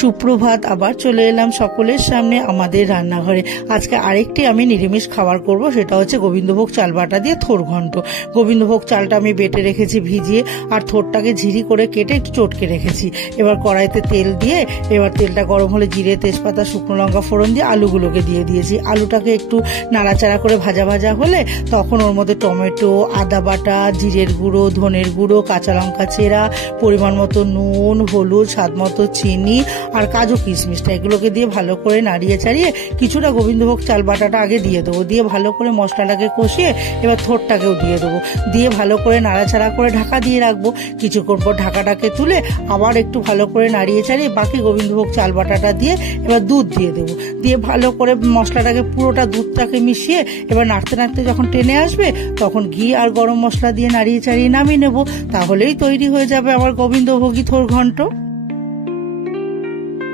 সুপ্রভাত, আবার চলে এলাম সকলের সামনে আমাদের রান্নাঘরে। আজকে আরেকটি আমি নিরামিষ খাবার করব, সেটা হচ্ছে গোবিন্দভোগ চাল বাটা দিয়ে থোর ঘন্ট। গোবিন্দভোগ চালটা আমি বেটে রেখেছি ভিজিয়ে, আর থোরটাকে ঝিরি করে কেটে একটু চটকে রেখেছি। এবার কড়াইতে তেল দিয়ে, এবার তেলটা গরম হলে জিরে, তেজপাতা, শুকনো লঙ্কা ফোড়ন দিয়ে আলুগুলোকে দিয়ে দিয়েছি। আলুটাকে একটু নাড়াচাড়া করে ভাজা ভাজা হলে তখন ওর মধ্যে টমেটো, আদা বাটা, জিরের গুঁড়ো, ধনের গুঁড়ো, কাঁচা লঙ্কা চেরা, পরিমাণ মতো নুন, হলুদ, স্বাদ মতো চিনি আর কাজু কিশমিশটা এগুলোকে দিয়ে ভালো করে নাড়িয়ে চাড়িয়ে কিছুটা গোবিন্দভোগ চাল বাটাটা আগে দিয়ে দেবো। দিয়ে ভালো করে মশলাটাকে কষিয়ে এবার থোরটাকেও দিয়ে দেবো। দিয়ে ভালো করে নাড়াচাড়া করে ঢাকা দিয়ে রাখবো। কিছুক্ষণ পর ঢাকাটাকে তুলে আবার একটু ভালো করে নাড়িয়ে চাড়িয়ে বাকি গোবিন্দভোগ চাল বাটাটা দিয়ে এবার দুধ দিয়ে দেবো। দিয়ে ভালো করে মশলাটাকে পুরোটা দুধটাকে মিশিয়ে এবার নাড়তে নাড়তে যখন টেনে আসবে তখন ঘি আর গরম মশলা দিয়ে নাড়িয়ে চাড়িয়ে নামিয়ে নেবো। তাহলেই তৈরি হয়ে যাবে আমার গোবিন্দভোগী থোর ঘন্ট।